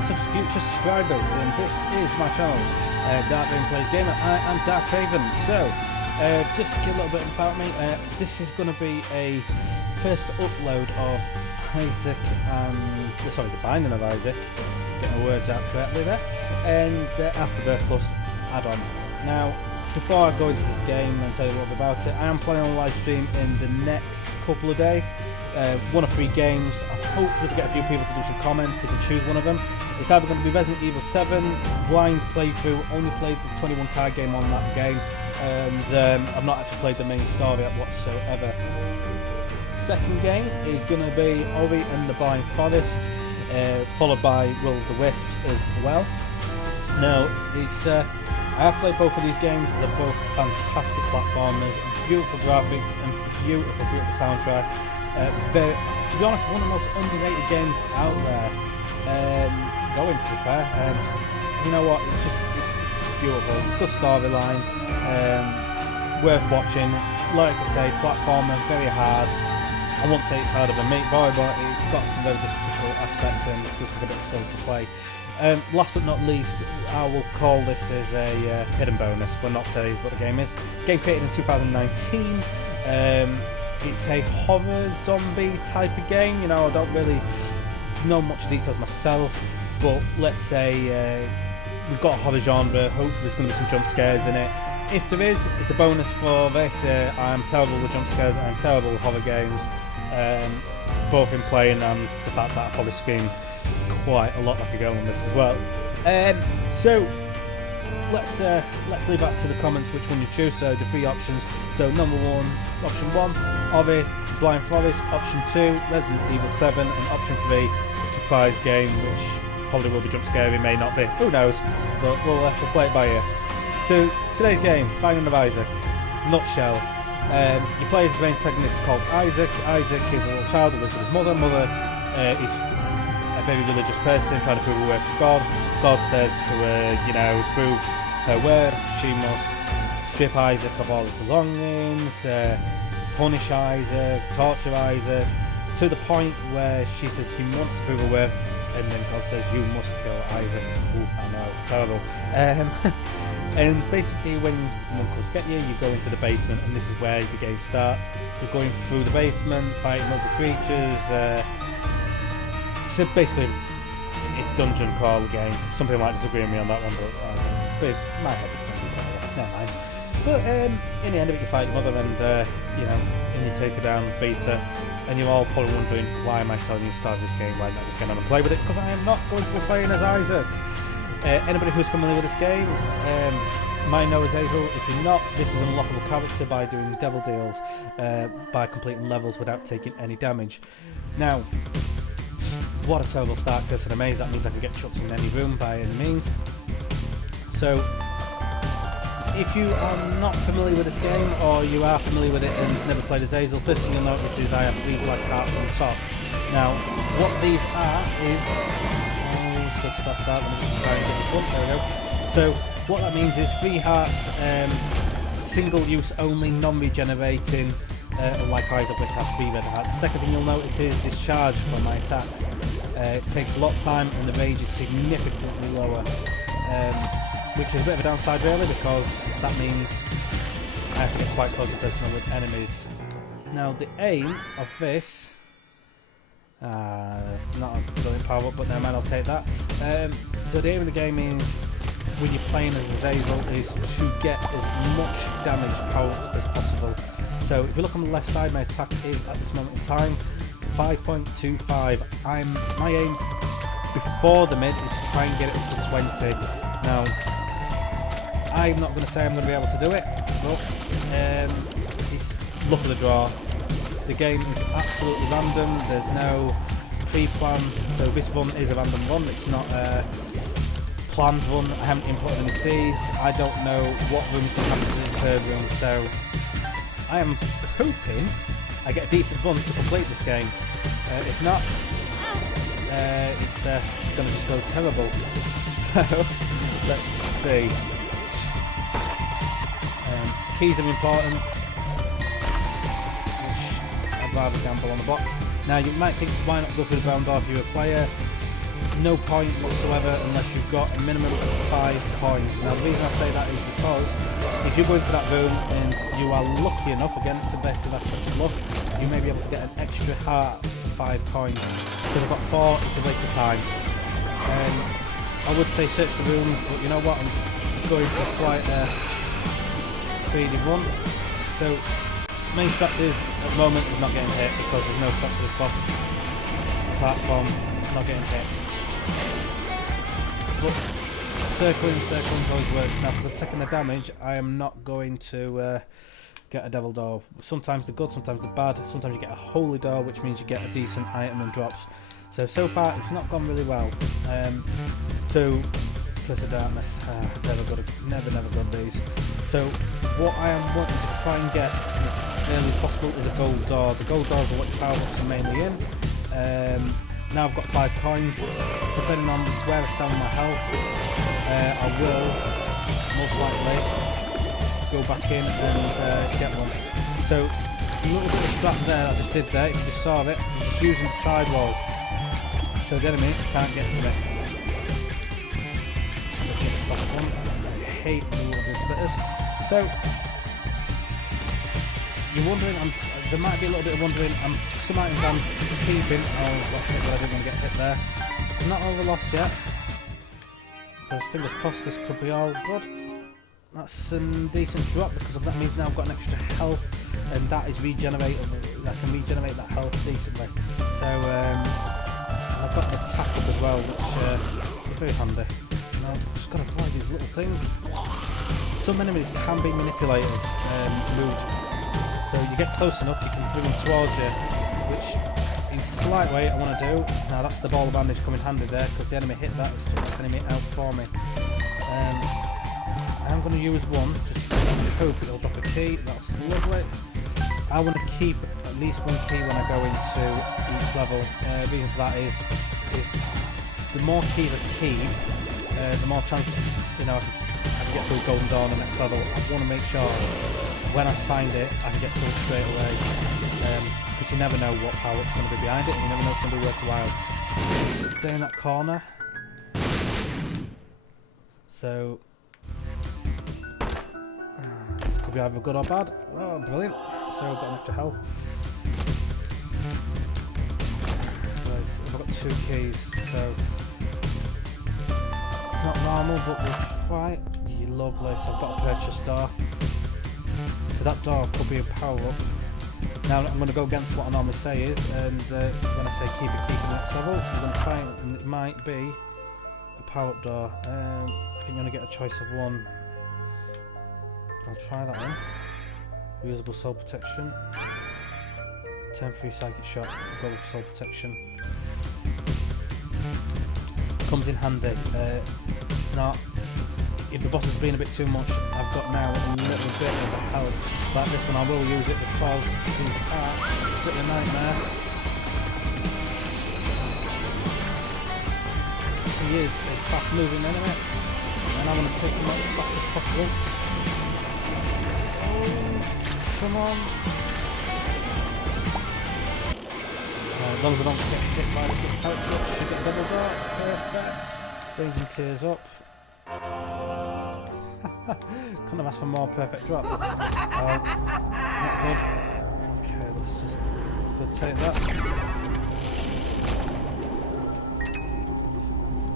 future subscribers, and this is my channel, Dark Raven Plays Gamer. I am Dark Raven. So, just a little bit about me. This is going to be a first upload of Isaac and the Binding of Isaac. Get my words out correctly there, and Afterbirth Plus add-on. Now, before I go into this game and tell you a little bit about it, I am planning on a live stream in the next couple of days. 1 or 3 games. I hope to get a few people to do some comments. You can choose one of them. It's either going to be Resident Evil 7 blind playthrough. Only played the 21 card game on that game, and I've not actually played the main story yet whatsoever. Second game is going to be Ori and the Blind Forest, followed by Will of the Wisps as well. Now, I have played both of these games. They're both fantastic platformers, beautiful graphics, and beautiful soundtrack. To be honest, one of the most underrated games out there. Going to be fair, you know what? It's just beautiful. It's a good storyline, worth watching. Like I say, platformer, very hard. I won't say it's harder than Meat Boy, but it's got some very difficult aspects and does take a bit of skill to play. Last but not least, I will call this as a hidden bonus. We'll not tell you what the game is. Game created in 2019. It's a horror zombie type of game. You know, I don't really know much details myself, but let's say we've got a horror genre. Hopefully there's going to be some jump scares in it. If there is, it's a bonus for this. I'm terrible with jump scares, I'm terrible with horror games, both in playing and the fact that I probably scream quite a lot like a girl on this as well. So let's leave that to the comments which one you choose. So the 3 options. So option 1, Ori, Blind Forest. Option 2, Resident Evil 7, and option 3, a surprise game which probably will be jump scary, may not be. Who knows? But we'll play it by ear. So today's game, Binding of Isaac. Nutshell. You play as the main antagonist called Isaac. Isaac is a little child who lives with his mother. Mother is a very religious person trying to prove her worth to God. God says to her, you know, to prove her worth, she must strip Isaac of all his belongings, punish Isaac, torture Isaac, to the point where she says she wants to prove her worth, and then God says you must kill Isaac. Ooh, I know, terrible. And basically when one comes to get you, you go into the basement, and this is where the game starts. You're going through the basement, fighting other creatures. So basically, a dungeon crawl game. Some people might disagree with me on that one, but my head is dungeon crawl. Never mind. But in the end of it, you fight your mother, and you know, and you take her down, beat her, and you're all probably wondering, why am I telling you to start this game? Why not just get on and play with it? Because I am not going to be playing as Isaac. Anybody who's familiar with this game might know Azazel. If you're not, this is an unlockable character by doing devil deals, by completing levels without taking any damage. Now, what a terrible start, cursed amaze. That means I can get chucked in any room by any means. So, if you are not familiar with this game, or you are familiar with it and never played Azazel, first thing you'll notice is I have 3 black hearts on the top. Now, what these are is... Just past that, let me just try and get this one, there we go. So, what that means is 3 hearts, single use only, non-regenerating, unlike Isaac which has 3 red hearts. Second thing you'll notice is discharge from my attacks. It takes a lot of time and the range is significantly lower, which is a bit of a downside really, because that means I have to get quite close and personal with enemies. Now the aim of this, not a brilliant power up, but never mind, I'll take that. So the aim of the game is, when you're playing as Azazel, is to get as much damage out as possible. So if you look on the left side, my attack is at this moment in time 5.25. My aim before the mid is to try and get it up to 20. Now, I'm not going to say I'm going to be able to do it, but it's luck of the draw. The game is absolutely random, there's no pre-plan, so this run is a random run, it's not a planned run. I haven't inputted any seeds, I don't know what rooms can happen per room, so I am hoping I get a decent run to complete this game. If not, it's going to just go terrible. So, let's see. Keys are important. I'd rather gamble on the box. Now you might think, why not go for the brown door if you're a player? no point whatsoever unless you've got a minimum of 5 coins. Now the reason I say that is because if you go into that room and you are lucky enough, again it's the basic aspect of luck, you may be able to get an extra heart for 5 coins. Because I've got 4, it's a waste of time. I would say search the rooms, but you know what, I'm going for quite a speedy run. So main stats is, at the moment, is not getting hit because there's no stats for this boss. Apart from not getting hit. But circling always works. Now, because I've taken the damage, I am not going to get a devil door. Sometimes they're good, sometimes they're bad. Sometimes you get a holy door, which means you get a decent item and drops. So far, it's not gone really well. So, Curse of Darkness, never got these. So, what I am wanting to try and get as early as possible is a gold door. The gold doors are what your power ups are mainly in. Now I've got 5 coins. Depending on where I stand with my health, I will most likely go back in and get one. So, a little bit of strat there I just did there, if you just saw it, I'm just using side walls. So the enemy can't get to me. Look at this last one. I hate the little splitters. So, you're wondering, there might be a little bit of wondering, some items I'm keeping. Oh, I didn't want to get hit there. So not over lost yet. Because fingers crossed this could be all good. That's some decent drop because that means now I've got an extra health and that is regeneratable. I can regenerate that health decently. So I've got an attack up as well, which is very handy. Now I've just got to avoid these little things. Some enemies can be manipulated and moved. So you get close enough, you can bring them towards you, which in a slight way I want to do. Now that's the ball of bandage coming handy there because the enemy hit that, it's took the enemy out for me. I'm going to use one, just hope it'll drop a key, that's lovely. I want to keep at least 1 key when I go into each level. The reason for that is the more keys I keep, the more chance, I can get through Golden Dawn the next level. I want to make sure when I find it, I can get through straight away. Because you never know what power-up's going to be behind it, and you never know if it's going to be worthwhile. Stay in that corner. So, this could be either good or bad. Oh, brilliant. So I've got an extra health. Right, I've got 2 keys, so it's not normal, but we'll try. Lovely, so I've got a purchase door. So that door could be a power-up. Now I'm going to go against what I normally say is, and when I say keep it, keep it next level, I'm going to try it, and it might be a power-up door. I think I'm going to get a choice of one. I'll try that one. Reusable soul protection. Temporary psychic shot. Go with soul protection. Comes in handy. Now, if the boss has been a bit too much, I've got now a little bit of help. Like this one, I will use it because these are a bit of a nightmare. He is a fast moving enemy, and I want to take him out as fast as possible. Come on. As long as I don't get hit by this little character, should get a double dart. Perfect. Brings him tears up. Couldn't have asked for more perfect drop. Not good. Okay, let's just take that.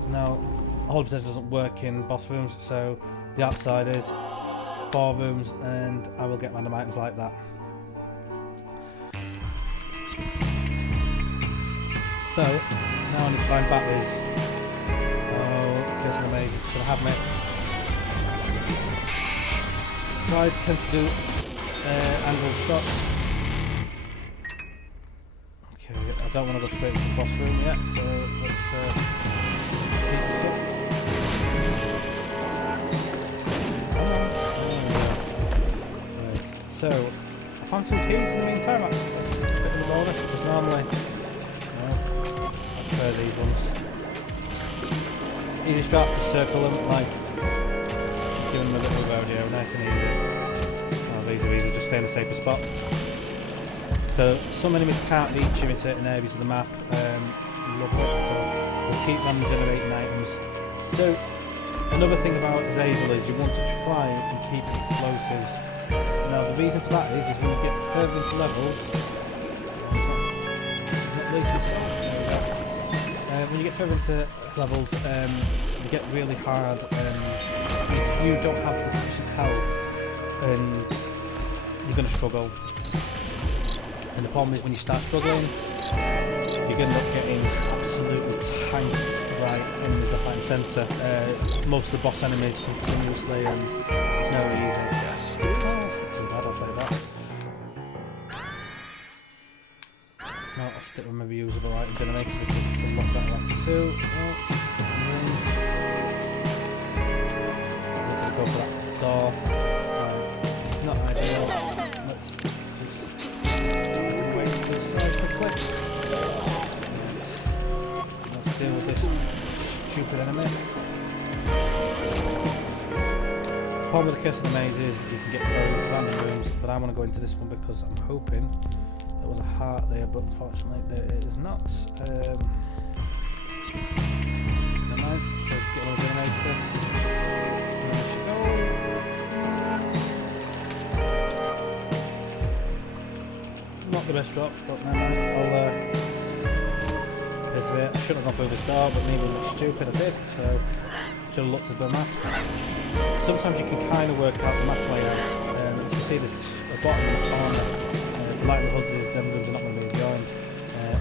Now, Holy Potato doesn't work in boss rooms, so the outside is 4 rooms, and I will get random items like that. So, now I need to find batteries. Oh, Curse of the Maze is going to have me. I tend to do angled shots. Okay, I don't want to go straight into the boss room yet, so let's keep this up. Right, so I found 2 keys in the meantime. That's a bit of a bonus because normally I prefer these ones. Easy strat to circle them like. Give them a little rodeo, nice and easy. Oh, these are easy, just stay in a safer spot. So some enemies can't reach you in certain areas of the map. love it. So we'll keep random generating items. So another thing about Azazel is you want to try and keep explosives. Now the reason for that is when you get further into levels, when you get further into levels, you get really hard, and if you don't have the sufficient health, and you're going to struggle. And the problem is when you start struggling, you're going to end up getting absolutely tanked right in the left and centre. Most of the boss enemies continuously, and it's no easy. Yes. Oh, it's not too bad, I'll say that. No, I'll stick with my reusable item generator because it's a lot better at 2. Need to go for that door. It's not ideal. Let's just wait to the side quickly. Let's deal with this stupid enemy. The problem with the Curse of the Maze is you can get thrown into random rooms, but I want to go into this one because I'm hoping there was a heart there, but unfortunately there is not. Never mind, so get another generator. There she goes. Not the best drop, but never mind. I'll persevere. I shouldn't have gone through this door, but maybe a bit stupid I did, so should have looked at the map. Sometimes you can kind of work out the map layout. As you see, there's a bottom in the corner. The light in the hoods is them rooms are not going to be joined.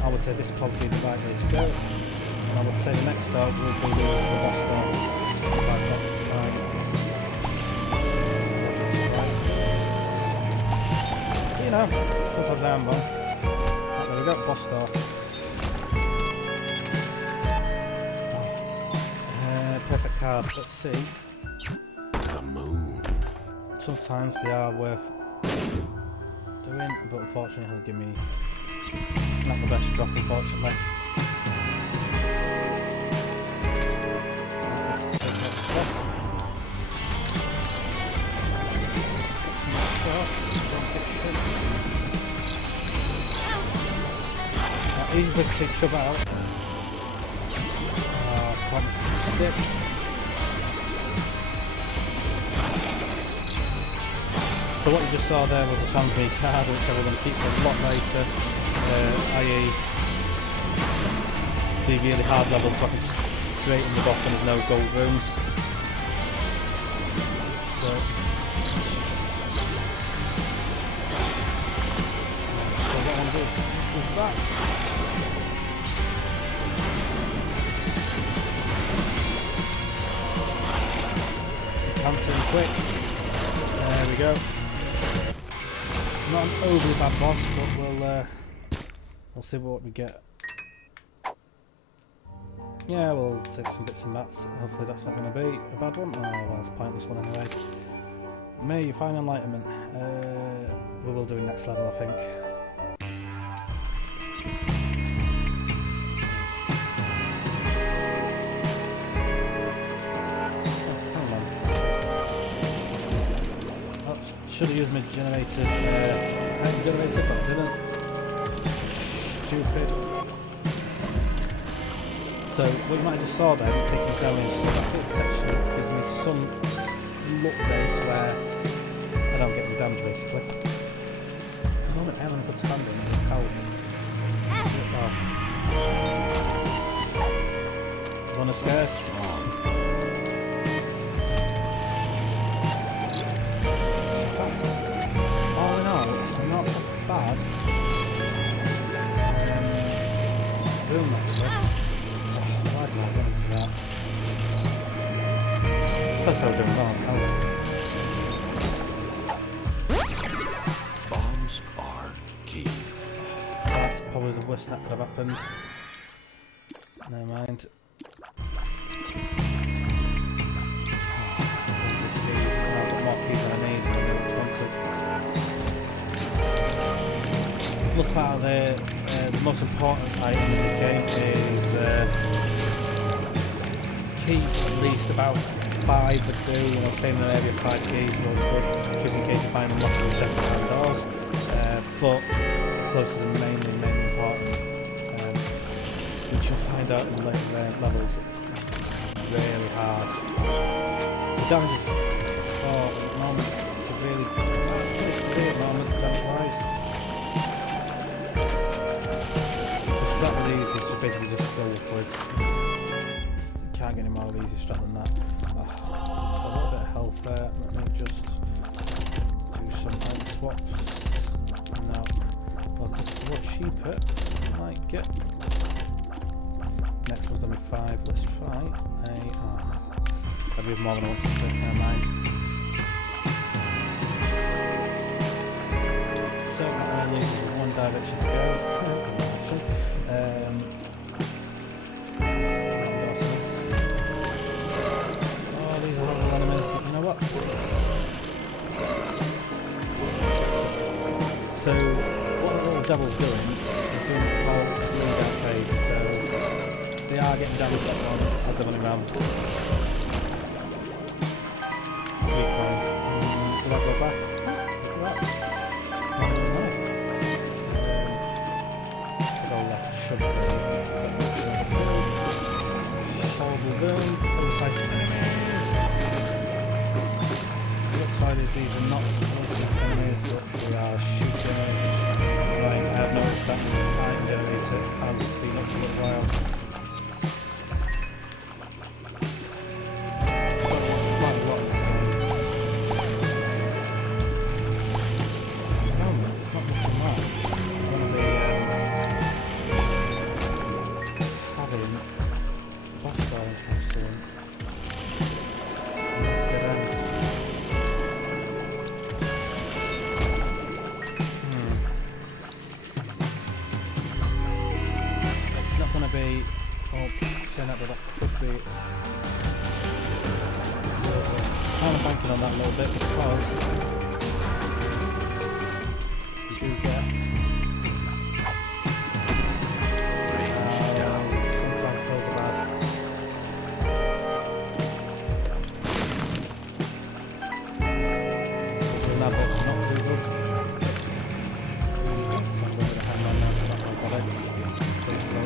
I would say this is probably the right way to go. And I would say the next door will be the boss door. If I've got it right. You know, sometimes I am wrong. Right, there we go, boss door. Perfect cards, let's see. The moon. Sometimes they are worth doing, but unfortunately it hasn't given me not the best drop, unfortunately. Let's take that boss. Easiest way to take trouble out. Come stick. So what you just saw there was a challenge me card, which I will going to keep for a lot later, i.e. the really hard levels, so I can just straighten the boss when there's no gold rooms. So what I want to do is move back. Cancel quick. There we go. Not an overly bad boss, but we'll see what we get. Yeah, we'll take some bits and bats. Hopefully that's not going to be a bad one. Oh, well, that's a pointless one anyway. May you find enlightenment. We will do next level, I think. Should have used my generator, generator, but I didn't. Stupid. So what you might have just saw there, taking damage, so that's it protection, gives me some luck base where I don't get any damage basically. At the moment I'm in a good standing with health. Oh. Bonus curse. All in all, it's not bad. Boom, actually. Why did I go into that? That's how we're doing wrong. Bombs are key. That's probably the worst that could have happened. Never mind. I've got more keys than I need. Most part of the most important item in this game is keys, at least about 5 would do, you know, staying in an area of 5 keys is always good, just in case you find unlocking chests and doors. But explosives are mainly important, which find out in later levels really hard. The damage is 6-4 at the moment. It's a really bad place to be at the moment, damage-wise. The strat with these is just basically just go upwards. You can't get any more of these strat than that. So a little bit of health there. Let me just do some health swaps. No. Well, this is what cheaper I might get. Next one's only 5. Let's try a... I have more than I wanted to, never mind. So that only leaves one direction to go. Oh, these are horrible enemies, but you know what? So, what the little devil's doing is doing the whole lead out phase, so they are getting damaged at the moment as they're running around. 3 coins. Will I go back? Look at that. I'll go left, should be. Horrible boom. Other side enemies. The other side is these are not enemies, but they are shooting. Right, I have noticed that item generator has been up for a while. Quite a lot of this game. No, it's not much on that. I'm going to be having boss battles soon. Dead end. It's not going to be... Oh, turn out that could be... I'm kind of banking on that a little bit because you do get sometimes kills are bad. Doing that, but not too good. So I'm going with the hangman now, so that's my body. Stay slow.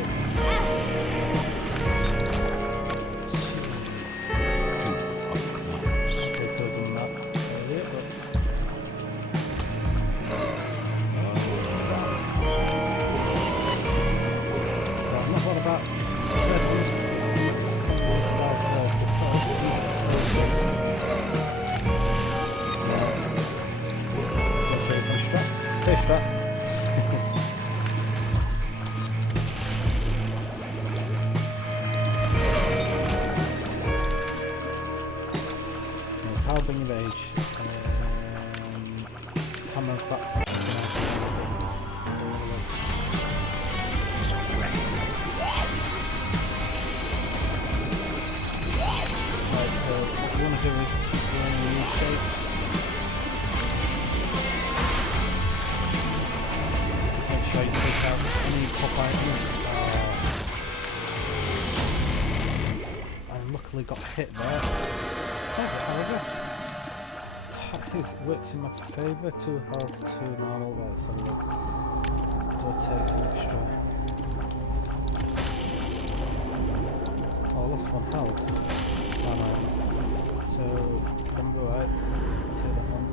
Safe strat. Power Binding of Age. Hammer and flats. Right, so what we want to do is keep doing these shapes. Take out any pop items. And luckily got hit there. However, it works in my favour. 2 health, 2 normal. Right, so look. Do I take an extra? Oh, I lost 1 health. Oh no. So, combo right. Take that one.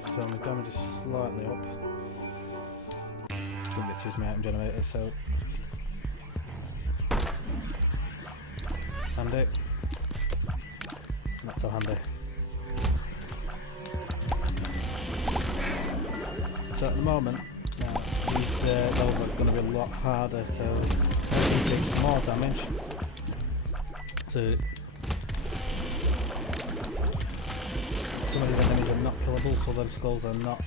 So my damage is slightly up. Didn't get to use my item generator, so handy. Not so handy. So at the moment, now these levels are going to be a lot harder, so I'm going to take some more damage to. Some of these enemies are not killable, so them skulls are not.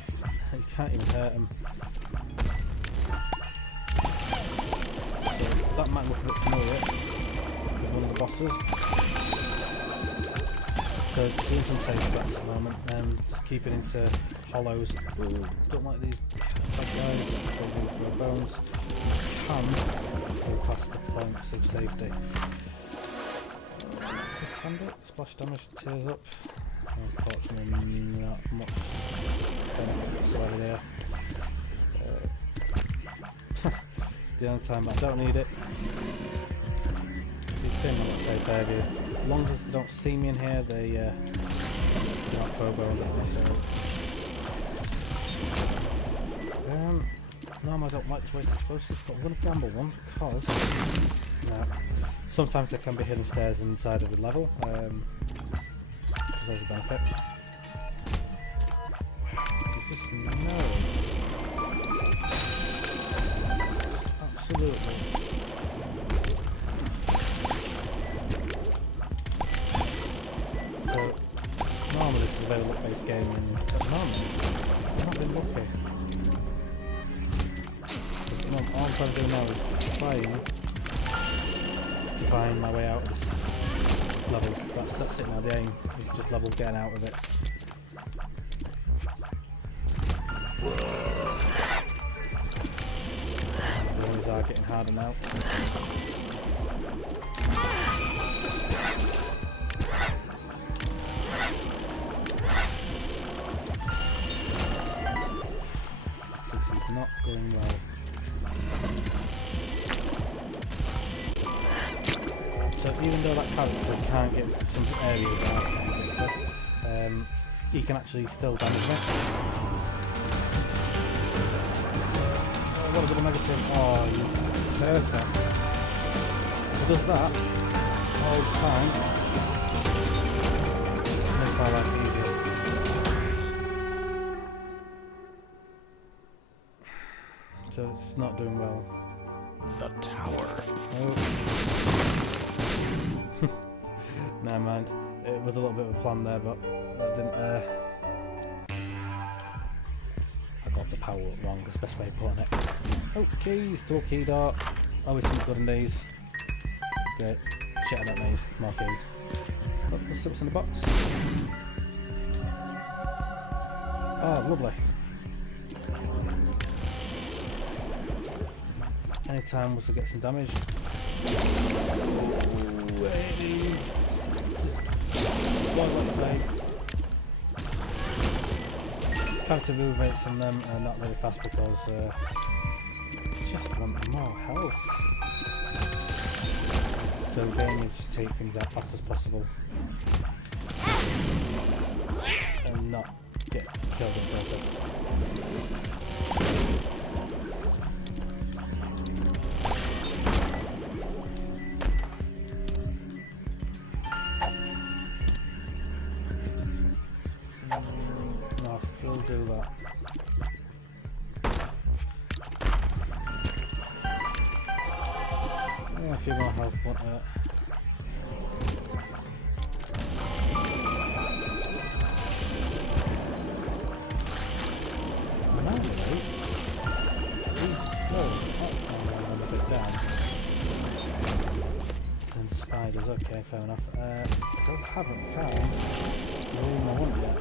You can't even hurt them. So that might look a bit familiar. It's one of the bosses. So doing some safe strats at the moment, just keeping into hollows. Ooh, don't like these bad guys. Don't go for bones. You can go past the points of safety. Is this handy? Splash damage tears up. Unfortunately, not much benefit whatsoever there. the only time I don't need it. See, it's staying on that safe area. As long as they don't see me in here, they don't throw bones at me. So, no, I don't like to waste explosives, but I'm going to gamble one because sometimes there can be hidden stairs inside of the level. There's a benefit. Does this no? Absolutely. So normally this is a very luck-based game, and at the moment I've not been lucky. All I'm trying to do now is trying to find my way out of this level. That's it now. The aim is just level getting out of it. The enemies are getting harder now. This is not going well. So even though that character can't get into some areas that I can't get to, he can actually still damage me. Oh, what a bit of negative. Oh, perfect. If he does that all the time, it makes my life easier. So it's not doing well. The tower. Oh. Never mind. It was a little bit of a plan there, but that didn't. I got the power up wrong. That's the best way of putting it. Oh, keys. Door key dart. Always some good in these. Great. Shit, I don't need more keys. Oh, let's see what's in the box. Oh, lovely. Anytime was to get some damage. Ladies. Just one way. Character movements on them are not very fast because just want more health. So the game is to take things out fast as possible and not get killed in the process. Still do that. Yeah, a few more health, won't it? Normally, these explode. I'm gonna take down. Send spiders, okay, fair enough. Still haven't found the room I want yet.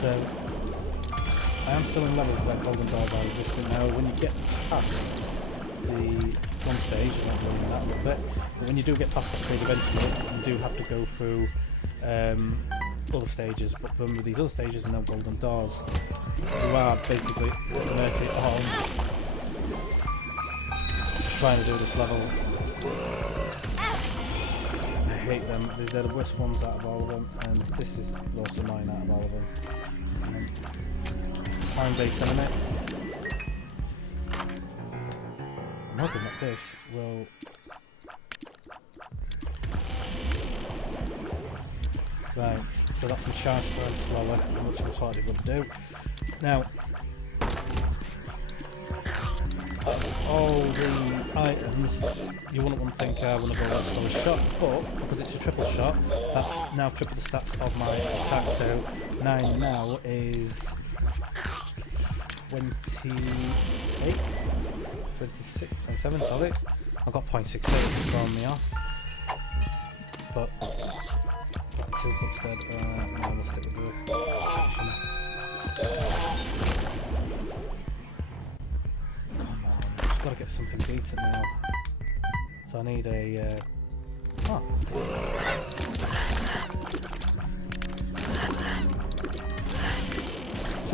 So, I am still in levels where golden doors are resistant now. When you get past the one stage, I'm not doing that a little bit, but when you do get past that stage eventually, you do have to go through other stages, but then with these other stages there are no golden doors. You are basically at the mercy of trying to do this level. I hate them, they're the worst ones out of all of them, and this is the most annoying out of all of them. Time-based element. I'm hoping that this will... Right, so that's my charge time slower, which I thought it would do. Now, all the items, you wouldn't want to think I want to go that slow shot, but because it's a triple shot, that's now triple the stats of my attack, so 9 now is 28, 26, 27, sorry. I've got 0.68 throwing me off, but got 2 instead. I'm going to stick with the got to get something decent now. So I need a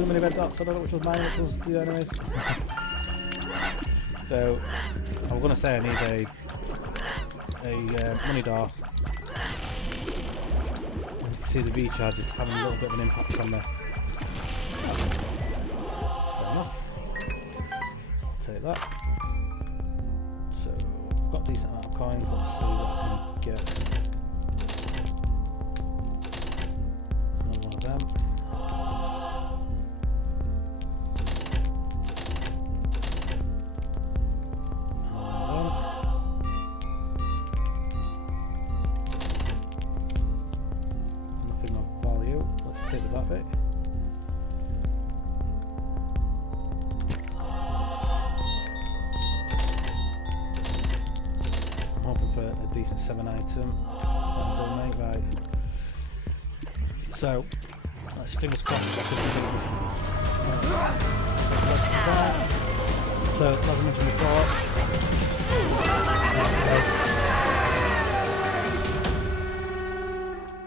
too many red dots. I don't know which was mine, which was the enemies. So I'm going to say I need a money door. And you can see the recharge is having a little bit of an impact on me. Fair enough. I'll take that. So I've got a decent amount of coins. Let's see what I can get. Another one of them. Nothing of value. Let's take that bit. I'm hoping for a decent 7 item. That'll do, mate. Right. So, let's fingers crossed I can do this. So, as I mentioned before,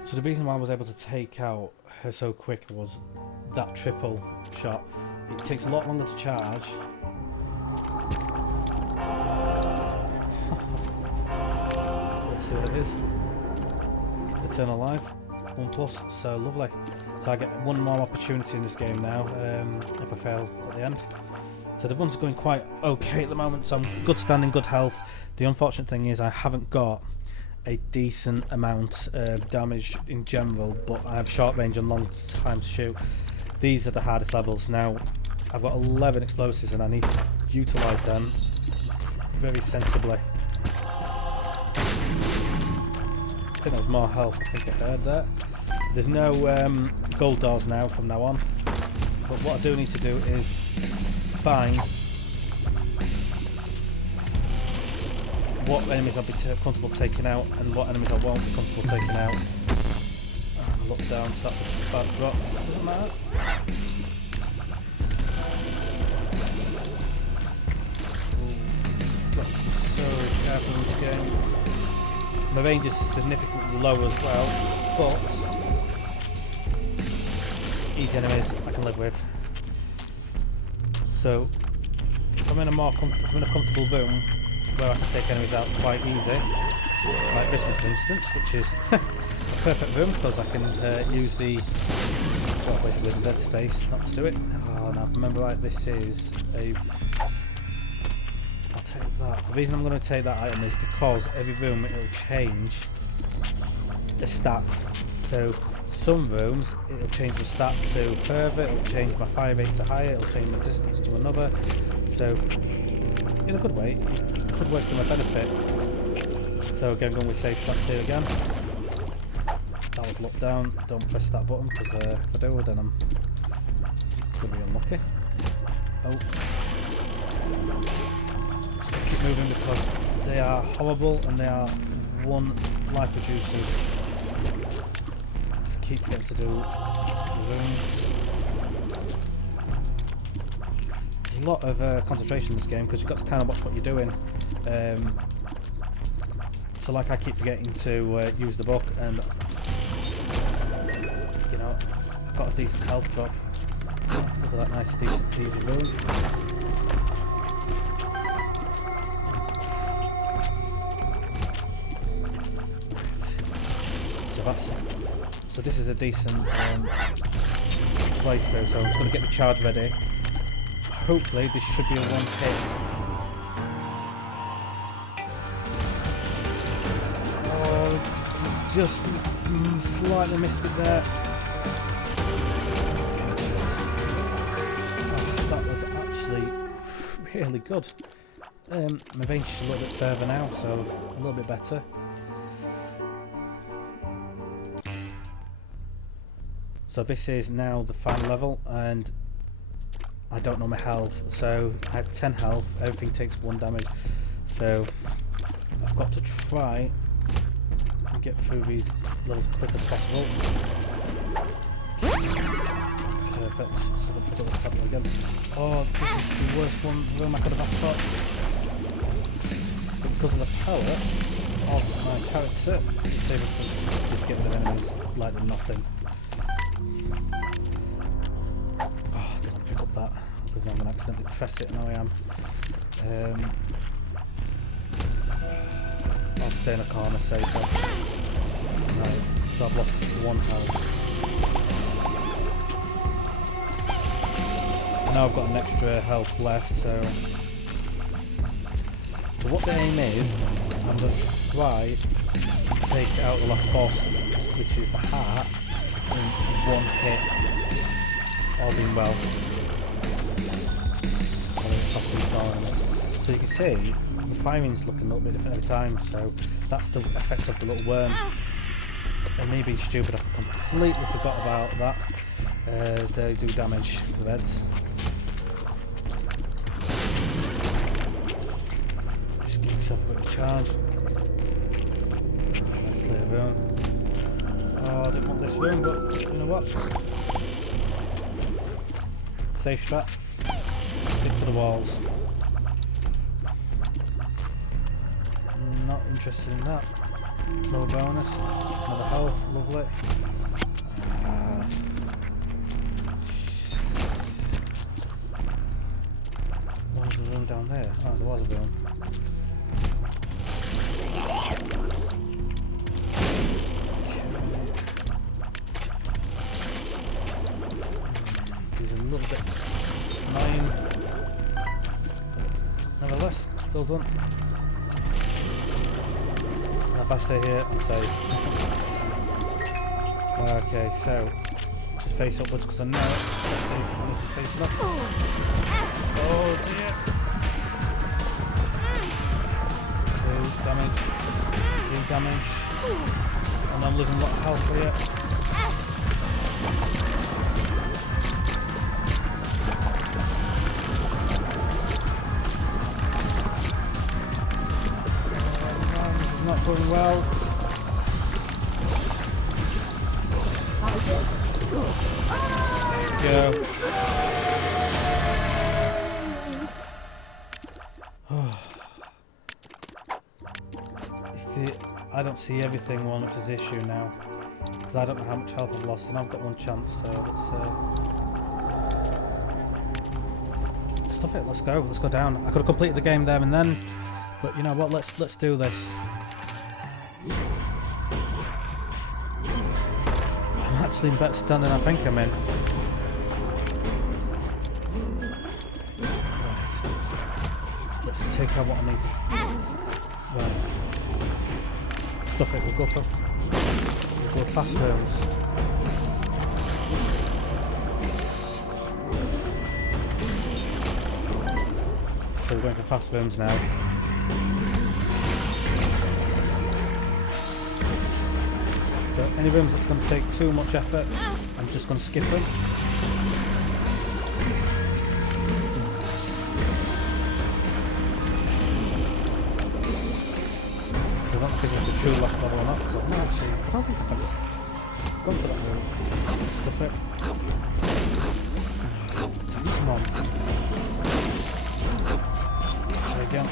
so the reason why I was able to take out her so quick was that triple shot. It takes a lot longer to charge. Let's see what it is. Eternal life, 1+, so lovely. So I get one more opportunity in this game now, if I fail at the end. So the run's going quite okay at the moment, so I'm good standing, good health. The unfortunate thing is I haven't got a decent amount of damage in general, but I have short range and long time to shoot. These are the hardest levels. Now I've got 11 explosives and I need to utilise them very sensibly. I think that was more health, I think I heard that. There's no gold doors now from now on, but what I do need to do is find what enemies I'll be comfortable taking out and what enemies I won't be comfortable taking out. And look down, so that's a bad drop. Doesn't matter. Ooh, got to be so careful in this game. My range is significantly low as well, but easy enemies I can live with. So if I'm in a comfortable room where I can take enemies out quite easy, like this one for instance, which is a perfect room because I can use the, well, basically the dead space not to do it. Oh, now if I remember right, this is a, I'll take that. The reason I'm going to take that item is because every room it will change the stats. So some rooms it'll change the stat to further, it'll change my fire rate to higher, it'll change my distance to another. So in a good way, it could work to my benefit. So again, going with safe, let's see it again. That was locked down, don't press that button because if I do then I'm going to be unlucky. Oh. Just keep moving because they are horrible and they are one life reducers. Keep getting to do rooms. There's a lot of concentration in this game because you've got to kind of watch what you're doing. So like I keep forgetting to use the book, and you know, I've got a decent health drop. Look at that nice decent easy room. So this is a decent playthrough, so I'm just going to get the charge ready. Hopefully this should be a one hit. Oh, just slightly missed it there. Oh, that was actually really good. My range is a little bit further now, so a little bit better. So this is now the final level, and I don't know my health, so I had 10 health, everything takes 1 damage, so I've got to try and get through these levels as quick as possible. Perfect, so I'll pick up the tablet again. Oh, this is the worst room I could have asked for. But because of the power of my character, it's able to just get rid of enemies like they're nothing. Oh, that because I'm going to accidentally press it. Now I am. I'll stay in a corner safer. Right, so I've lost 1 health. I know I've got an extra health left, so what the aim is, I'm going to try and take out the last boss, which is the heart, in 1 hit. All being well. So you can see the firing's looking a little bit different every time, so that's the effect of the little worm. And me being stupid, I completely forgot about that. They do damage to the beds. Just give yourself a bit of charge. Let's clear the room. Oh, I didn't want this room, but you know what? Safe strat. Stick to the walls. Not interested in that. Low bonus. Another health. Lovely. What was the room down there? Oh, there was a room. He's a little bit annoying. Nevertheless, still done. If I stay here, I'm safe. Okay, so just face upwards because I know he's facing up. Oh dear! 2 damage, 3 damage, and I'm losing a lot of health here. Not going well. There we go. See, I don't see everything one, which is the issue now. Because I don't know how much health I've lost, and I've got 1 chance, so let's stuff it, let's go down. I could have completed the game there and then, but you know what, let's do this. I'm actually in better stand than I think I'm in. Right. Let's take out what I need. Right. Stuff it, we'll go fast rooms. So we're going for fast rooms now. So any rooms that's going to take too much effort, I'm just going to skip them. Because I don't know if this is the true last level or not, because I've not actually, I don't think I've ever gone for that room. Stuff it. Come on. There we go.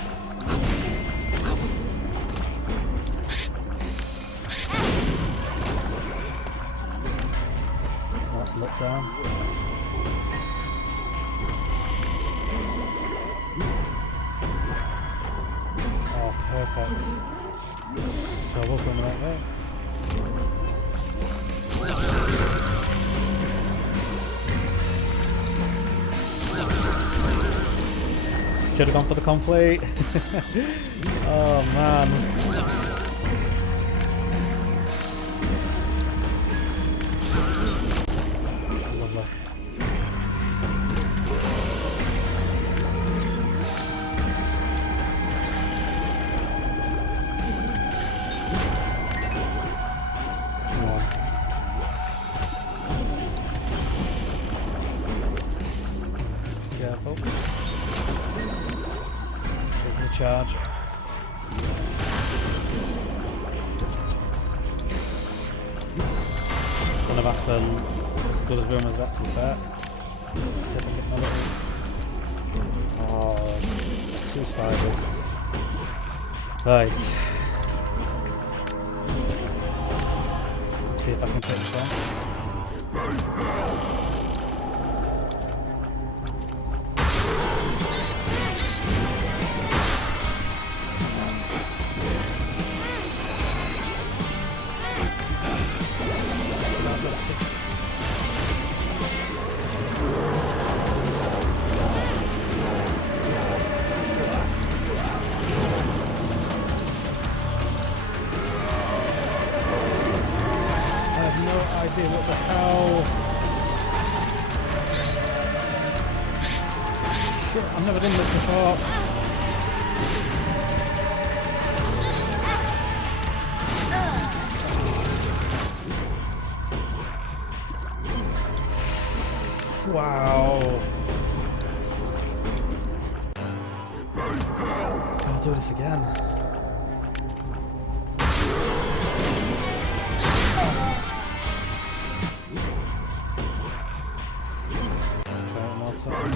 Look down. Oh, perfect. So I was going the right way. Should have gone for the complete. Oh man. Careful. Let's go for the charge. One of us for as good as room as that, to be fair. Let's see if I can get my little... Oh, 2 spiders. Right. Let's see if I can take this one. hell? Shit, I've never done this before. Wow. I'll do this again. Try one more time.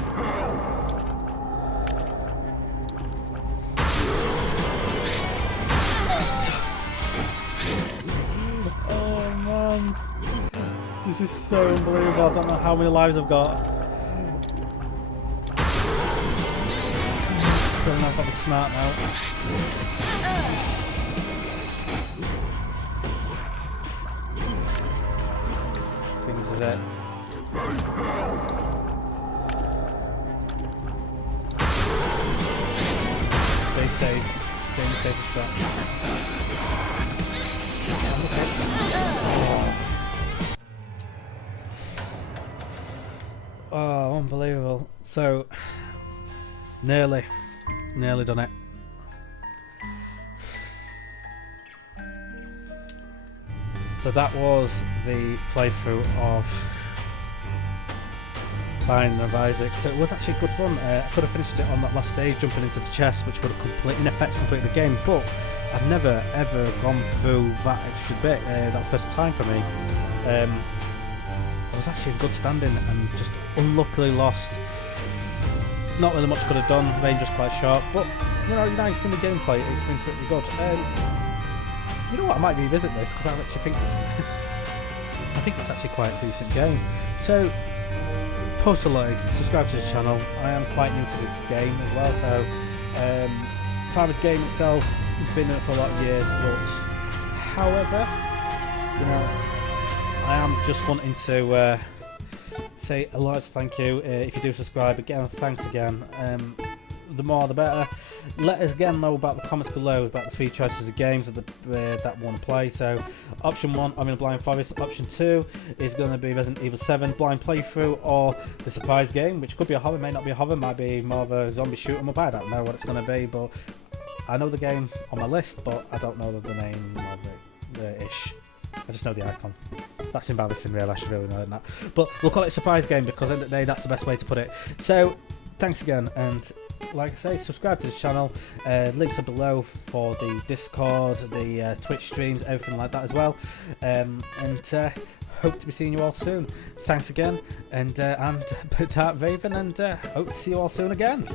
Oh man. This is so unbelievable. I don't know how many lives I've got. I've got the smart now. I think this is it. Stay safe. Stay in the safest spot. Oh, unbelievable. So, nearly done it. So that was the playthrough of Binding of Isaac. So it was actually a good run. I could have finished it on that last stage, jumping into the chest, which would have in effect completed the game, but I've never ever gone through that extra bit that first time for me. I was actually in good standing and just unluckily lost. Not really much could have done, range was quite short, but you know, nice in the gameplay, it's been pretty good. You know what, I might revisit this because I actually think it's I think it's actually quite a decent game. So post a like, subscribe to the channel. I am quite new to this game as well, so time of the game itself, been in it for a lot of years, but however, you know, I am just wanting to say a large thank you if you do subscribe. Again, thanks again. The more the better. Let us again know about the comments below about the 3 choices of games that want to play. So option 1, I'm in a blind forest. Option 2 is going to be Resident Evil 7 blind playthrough, or the surprise game, which could be a horror, may not be a horror, might be more of a zombie shoot 'em up. I don't know what it's going to be, but I know the game on my list, but I don't know the name of it ish. I just know the icon. That's embarrassing, really. I should really know that. But we'll call it a surprise game because at the end of the day, that's the best way to put it. So, thanks again, and like I say, subscribe to the channel. Links are below for the Discord, the Twitch streams, everything like that as well. And hope to be seeing you all soon. Thanks again, and I'm Dark Raven, and hope to see you all soon again.